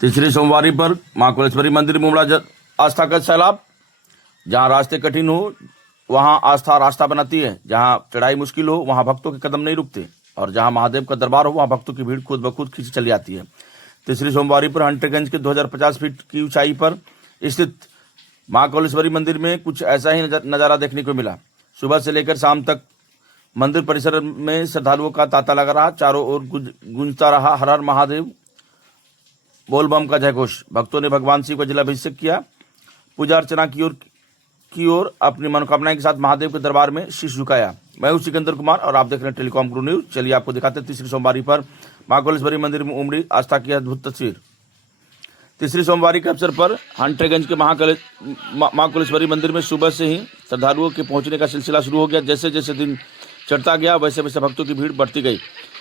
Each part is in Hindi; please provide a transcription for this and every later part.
तीसरी सोमवारी पर मां कोलेश्वरी मंदिर में उमड़ा आस्था का सैलाब। जहां रास्ते कठिन हो वहां आस्था रास्ता बनाती है, जहां चढ़ाई मुश्किल हो वहां भक्तों के कदम नहीं रुकते, और जहां महादेव का दरबार हो वहां भक्तों की भीड़ खुद ब खुद खींची चली आती है। तीसरी सोमवारी पर हंटरगंज के 2050 फीट की ऊंचाई पर स्थित मां कोलेश्वरी मंदिर में कुछ ऐसा ही नजारा देखने को मिला। सुबह से लेकर शाम तक मंदिर परिसर में श्रद्धालुओं का तांता लगा रहा। चारों ओर गूंजता रहा हर हर महादेव बोल बम का जयघोष। भक्तों ने भगवान शिव का जलाभिषेक किया, पूजा अर्चना की ओर अपनी मनोकामनाएं के साथ महादेव के दरबार में शीश झुकाया। मैं हूं सिकंदर कुमार और आप देख रहे हैं टेलीकॉम गुरु न्यूज। चलिए आपको दिखाते हैं तीसरी सोमवारी पर मां कोलेश्वरी मंदिर में उमड़ी आस्था की अद्भुत तस्वीर। तीसरी सोमवारी के अवसर पर हंटरगंज के मां कोलेश्वरी मंदिर में सुबह से ही श्रद्धालुओं के पहुंचने का सिलसिला शुरू हो गया। जैसे जैसे दिन चढ़ता गया वैसे वैसे भक्तों की भीड़ बढ़ती गई।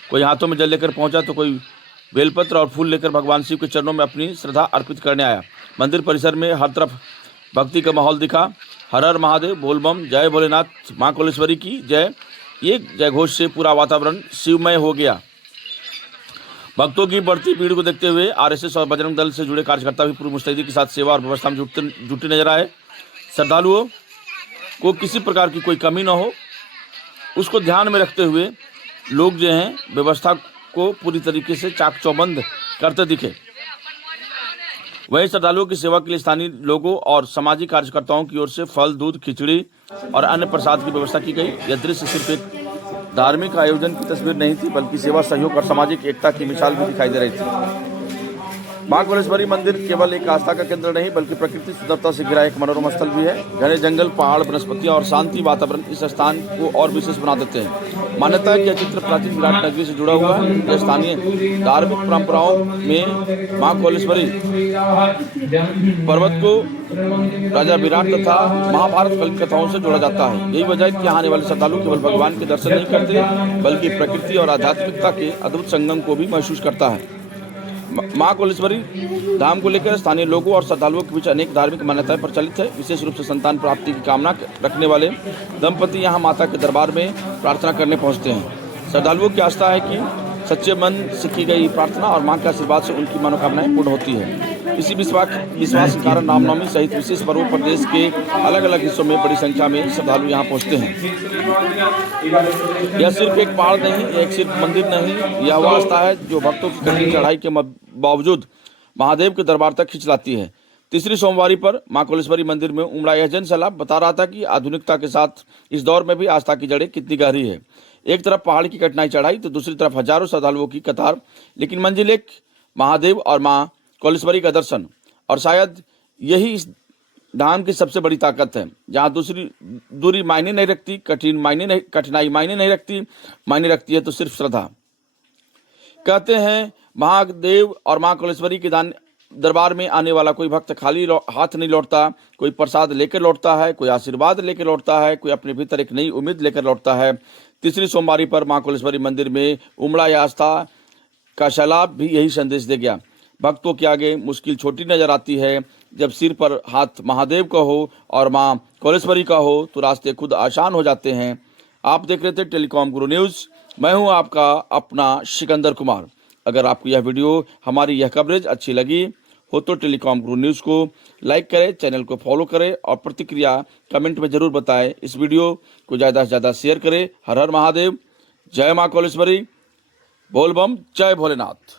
कोई हाथों में जल लेकर पहुंचा तो कोई बेलपत्र और फूल लेकर भगवान शिव के चरणों में अपनी श्रद्धा अर्पित करने आया। मंदिर परिसर में हर तरफ भक्ति का माहौल दिखा। हर हर महादेव बोल बम, जय भोलेनाथ, मां कोलेश्वरी की जय, ये जयघोष से पूरा वातावरण शिवमय हो गया। भक्तों की बढ़ती भीड़ को देखते हुए आरएसएस और बजरंग दल से जुड़े कार्यकर्ता भी पूरी मुस्तैदी के साथ सेवा और व्यवस्था में जुटे नजर आए। श्रद्धालुओं को किसी प्रकार की कोई कमी न हो, उसको ध्यान में रखते हुए लोग जो हैं व्यवस्था को पूरी तरीके से चाक चौबंद करते दिखे। वहीं श्रद्धालुओं की सेवा के लिए स्थानीय लोगों और सामाजिक कार्यकर्ताओं की ओर से फल, दूध, खिचड़ी और अन्य प्रसाद की व्यवस्था की गई। यह दृश्य सिर्फ एक धार्मिक आयोजन की तस्वीर नहीं थी, बल्कि सेवा, सहयोग और सामाजिक एकता की मिसाल भी दिखाई दे रही थी। मां कोलेश्वरी मंदिर केवल एक आस्था का केंद्र नहीं, बल्कि प्रकृति सुंदरता से घिरा एक मनोरम स्थल भी है। घने जंगल, पहाड़, वनस्पतियां और शांति वातावरण इस स्थान को और विशेष बना देते हैं। मान्यता है कि यह चित्र प्राचीन विराट नगरी से जुड़ा हुआ है। यह स्थानीय धार्मिक परंपराओं में मां कोलेश्वरी पर्वत को राजा विराट तथा महाभारत कल्प कथाओं से जोड़ा जाता है। यही वजह है कि यहाँ आने वाले श्रद्धालु केवल भगवान के दर्शन नहीं करते, बल्कि प्रकृति और आध्यात्मिकता के अद्भुत संगम को भी महसूस करता है। मां कोलेश्वरी धाम को लेकर स्थानीय लोगों और श्रद्धालुओं के बीच अनेक धार्मिक मान्यताएं प्रचलित है। विशेष रूप से संतान प्राप्ति की कामना रखने वाले दंपति यहां माता के दरबार में प्रार्थना करने पहुंचते हैं। श्रद्धालुओं की आस्था है कि सच्चे मन से की गई प्रार्थना और मां के आशीर्वाद से उनकी मनोकामनाएं पूर्ण होती है। इसी विश्वास के कारण रामनवमी सहित विशेष पर्वों पर देश के अलग अलग हिस्सों में बड़ी संख्या में श्रद्धालु यहाँ पहुँचते हैं। यह सिर्फ एक पहाड़ नहीं, एक सिर्फ मंदिर नहीं, यह वह आस्था है जो भक्तों की कठिन चढ़ाई के बावजूद महादेव के दरबार तक खींच लाती है। तीसरी सोमवारी पर मां कोलेश्वरी मंदिर में उमड़ा यह जन सैलाब बता रहा था कि आधुनिकता के साथ इस दौर में भी आस्था की जड़ें कितनी गहरी है। एक तरफ पहाड़ की कठिनाई चढ़ाई तो दूसरी तरफ हजारों श्रद्धालुओं की कतार, लेकिन मंजिल एक, महादेव और मां कोलेश्वरी का दर्शन। और शायद यही इस धाम की सबसे बड़ी ताकत है, जहां दूरी मायने नहीं रखती, कठिनाई मायने नहीं रखती, मायने रखती है तो सिर्फ श्रद्धा। कहते हैं महादेव और मां कोलेश्वरी के दरबार में आने वाला कोई भक्त खाली हाथ नहीं लौटता। कोई प्रसाद लेकर लौटता है, कोई आशीर्वाद लेकर लौटता है, कोई अपने भीतर एक नई उम्मीद लेकर लौटता है। तीसरी सोमवारी पर मां कोलेश्वरी मंदिर में उमड़ा यह आस्था का सैलाब भी यही संदेश दे गया। भक्तों के आगे मुश्किल छोटी नजर आती है। जब सिर पर हाथ महादेव का हो और मां कोलेश्वरी का हो तो रास्ते खुद आसान हो जाते हैं। आप देख रहे थे टेलीकॉम गुरु न्यूज। मैं हूं आपका अपना सिकंदर कुमार। अगर आपको यह वीडियो, हमारी यह कवरेज अच्छी लगी हो तो टेलीकॉम गुरु न्यूज़ को लाइक करें, चैनल को फॉलो करें और प्रतिक्रिया कमेंट में जरूर बताएं। इस वीडियो को ज़्यादा से ज़्यादा शेयर करें। हर हर महादेव, जय मां कोलेश्वरी, बोल बम, जय भोलेनाथ।